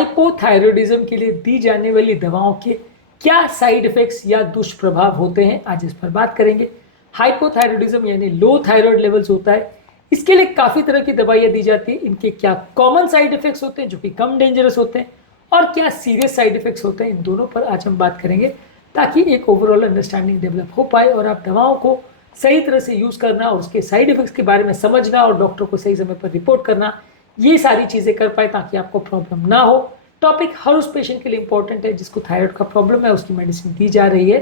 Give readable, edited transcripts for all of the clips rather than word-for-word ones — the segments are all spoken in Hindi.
हाइपोथायरॉयडिज्म के लिए दी जाने वाली दवाओं के क्या साइड इफेक्ट्स या दुष्प्रभाव होते हैं, आज इस पर बात करेंगे। हाइपोथायरॉयडिज्म यानी लो थायराइड लेवल्स होता है, इसके लिए काफ़ी तरह की दवाइयाँ दी जाती है। इनके क्या कॉमन साइड इफेक्ट्स होते हैं जो कि कम डेंजरस होते हैं, और क्या सीरियस साइड इफेक्ट्स होते हैं, इन दोनों पर आज हम बात करेंगे, ताकि एक ओवरऑल अंडरस्टैंडिंग डेवलप हो पाए और आप दवाओं को सही तरह से यूज़ करना और उसके साइड इफेक्ट्स के बारे में समझना और डॉक्टर को सही समय पर रिपोर्ट करना, ये सारी चीज़ें कर पाए ताकि आपको प्रॉब्लम ना हो। टॉपिक हर उस पेशेंट के लिए इंपॉर्टेंट है जिसको थायराइड का प्रॉब्लम है, उसकी मेडिसिन दी जा रही है।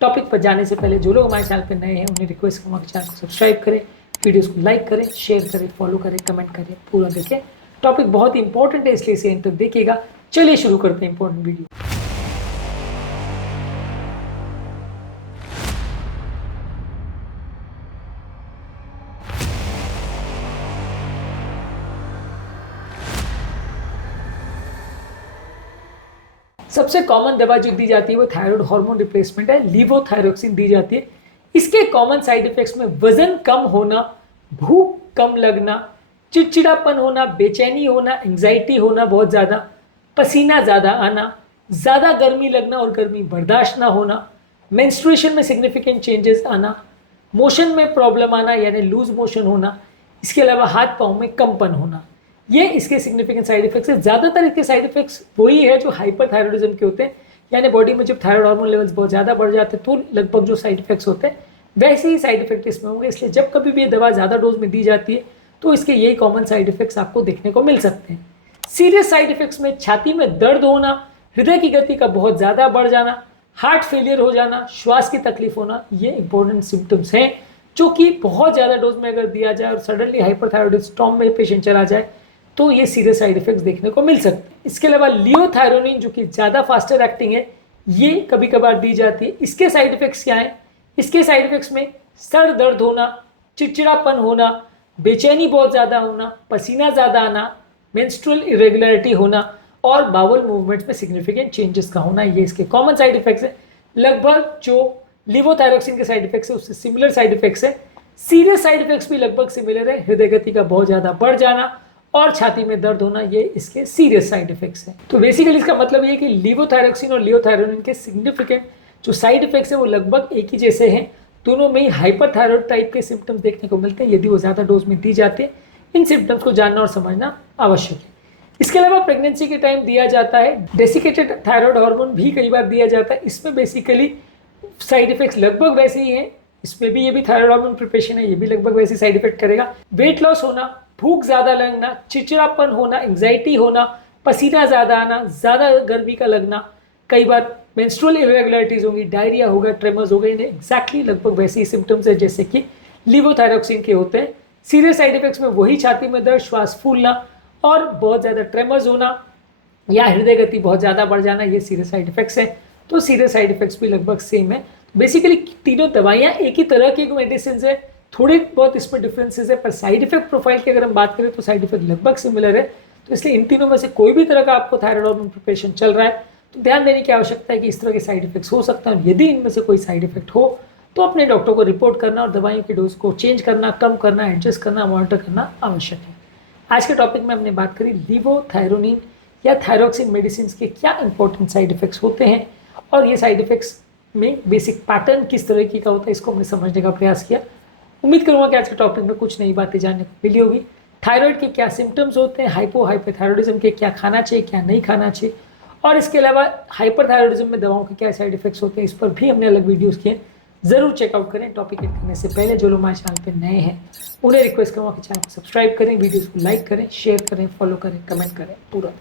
टॉपिक पर जाने से पहले जो लोग हमारे चैनल पर नए हैं उन्हें रिक्वेस्ट करूँगा कि चैनल को सब्सक्राइब करें, वीडियोस को लाइक करें, शेयर करें, फॉलो करें, कमेंट करें, पूरा देखें। टॉपिक बहुत इंपॉर्टेंट है इसलिए इसे एंड तक देखिएगा। चलिए शुरू करते हैं इंपॉर्टेंट वीडियो। सबसे कॉमन दवा जो दी जाती है वो थायराइड हार्मोन रिप्लेसमेंट है, लीवोथायरोक्सिन दी जाती है। इसके कॉमन साइड इफेक्ट्स में वजन कम होना, भूख कम लगना, चिड़चिड़ापन होना, बेचैनी होना, एंजाइटी होना बहुत ज़्यादा, पसीना ज़्यादा आना, ज़्यादा गर्मी लगना और गर्मी बर्दाश्त ना होना, मेंस्ट्रुएशन में सिग्निफिकेंट चेंजेस आना, मोशन में प्रॉब्लम आना यानी लूज मोशन होना, इसके अलावा हाथ पाँव में कंपन होना, ये इसके सिग्निफिकेंट साइड इफेक्ट्स है। ज़्यादातर इसके साइड इफेक्ट्स वही है जो हाइपरथायरॉयडिज्म के होते हैं, यानी बॉडी में जब थायराइड हार्मोन लेवल्स बहुत ज़्यादा बढ़ जाते हैं तो लगभग जो साइड इफेक्ट्स होते हैं वैसे ही साइड इफेक्ट इसमें होंगे। इसलिए जब कभी भी ये दवा ज़्यादा डोज में दी जाती है तो इसके यही कॉमन साइड इफेक्ट्स आपको देखने को मिल सकते हैं। सीरियस साइड इफेक्ट्स में छाती में दर्द होना, हृदय की गति का बहुत ज़्यादा बढ़ जाना, हार्ट फेलियर हो जाना, श्वास की तकलीफ होना, ये इंपॉर्टेंट सिम्टम्स हैं जो कि बहुत ज़्यादा डोज में अगर दिया जाए और सडनली हाइपरथायरॉयडिज्म में पेशेंट चला जाए तो ये सीरियस साइड इफेक्ट्स देखने को मिल सकते हैं। इसके अलावा लियोथायरोनिन जो कि ज़्यादा फास्टर एक्टिंग है, ये कभी कभार दी जाती है। इसके साइड इफेक्ट्स क्या हैं? इसके साइड इफेक्ट्स में सर दर्द होना, चिड़चिड़ापन होना, बेचैनी बहुत ज़्यादा होना, पसीना ज़्यादा आना, मेंस्ट्रुअल इरेगुलरिटी होना और बाउल मूवमेंट्स में सिग्निफिकेंट चेंजेस का होना, ये इसके कॉमन साइड इफेक्ट्स है। लगभग जो लिवोथायरोक्सिन के साइड इफेक्ट्स है उससे सिमिलर साइड इफेक्ट्स है। सीरियस साइड इफेक्ट्स भी लगभग सिमिलर है, हृदय गति का बहुत ज़्यादा बढ़ जाना और छाती में दर्द होना, ये इसके सीरियस साइड इफेक्ट्स हैं। तो बेसिकली इसका मतलब ये है कि लिवोथायरोक्सिन और लियोथायरोनिन के सिग्निफिकेंट जो साइड इफेक्ट्स हैं वो लगभग एक ही जैसे हैं। दोनों में ही हाइपरथायरॉयड टाइप के सिम्टम्स देखने को मिलते हैं यदि वो ज़्यादा डोज में दी जाती है। इन सिम्टम्स को जानना और समझना आवश्यक है। इसके अलावा प्रेगनेंसी के टाइम दिया जाता है डेसिकेटेड थायराइड हार्मोन भी कई बार दिया जाता है। इसमें बेसिकली साइड इफेक्ट्स लगभग वैसे ही हैं। इसमें भी ये भी थायराइड हार्मोन प्रिपरेशन है, ये भी लगभग वैसे साइड इफेक्ट करेगा। वेट लॉस होना, भूख ज़्यादा लगना, चिड़चिड़ापन होना, एंजाइटी होना, पसीना ज़्यादा आना, ज़्यादा गर्मी का लगना, कई बार मेंस्ट्रुअल इरेगुलरिटीज होंगी, डायरिया होगा, ट्रेमर्स हो गए, इन्हें एक्जैक्टली लगभग वैसे ही सिम्टम्स है जैसे कि लिवोथायरोक्सिन के होते हैं। सीरियस साइड इफेक्ट्स में वही छाती में दर्द, श्वास फूलना और बहुत ज़्यादा ट्रेमर्स होना या हृदय गति बहुत ज़्यादा बढ़ जाना, ये सीरियस साइड इफेक्ट्स हैं। तो सीरियस साइड इफेक्ट्स भी लगभग सेम है। बेसिकली तीनों दवाइयाँ एक ही तरह की मेडिसिन है, थोड़े बहुत इसमें डिफरेंसेस है, पर साइड इफेक्ट प्रोफाइल की अगर हम बात करें तो साइड इफेक्ट लगभग सिमिलर है। तो इसलिए इन तीनों में से कोई भी तरह का आपको थायराइड हार्मोन प्रिपरेशन चल रहा है तो ध्यान देने की आवश्यकता है कि इस तरह के साइड इफेक्ट्स हो सकते हैं। यदि इनमें से कोई साइड इफेक्ट हो तो अपने डॉक्टर को रिपोर्ट करना और दवाइयों की डोज को चेंज करना, कम करना, एडजस्ट करना, मॉनिटर करना आवश्यक है। आज के टॉपिक में हमने बात करी लिवोथायरोनिन या थायरोक्सिन मेडिसिन के क्या इंपॉर्टेंट साइड इफेक्ट्स होते हैं और ये साइड इफेक्ट्स में बेसिक पैटर्न किस तरह की का होता है, इसको हमने समझने का प्रयास किया। उम्मीद करूंगा कि आज के टॉपिक में कुछ नई बातें जानने को मिली होगी। थायराइड के क्या सिम्टम्स होते हैं, हाइपोथायरॉयडिज्म के क्या खाना चाहिए, क्या नहीं खाना चाहिए, और इसके अलावा हाइपरथायरॉयडिज्म में दवाओं के क्या साइड इफेक्ट्स होते हैं, इस पर भी हमने अलग वीडियोस किए। जरूर चेकआउट करें। टॉपिक एड करने से पहले जो लोग हमारे चैनल पर नए हैं उन्हें रिक्वेस्ट करूँगा कि चैनल को सब्सक्राइब करें, वीडियोज़ को लाइक करें, शेयर करें, फॉलो करें, कमेंट करें, पूरा।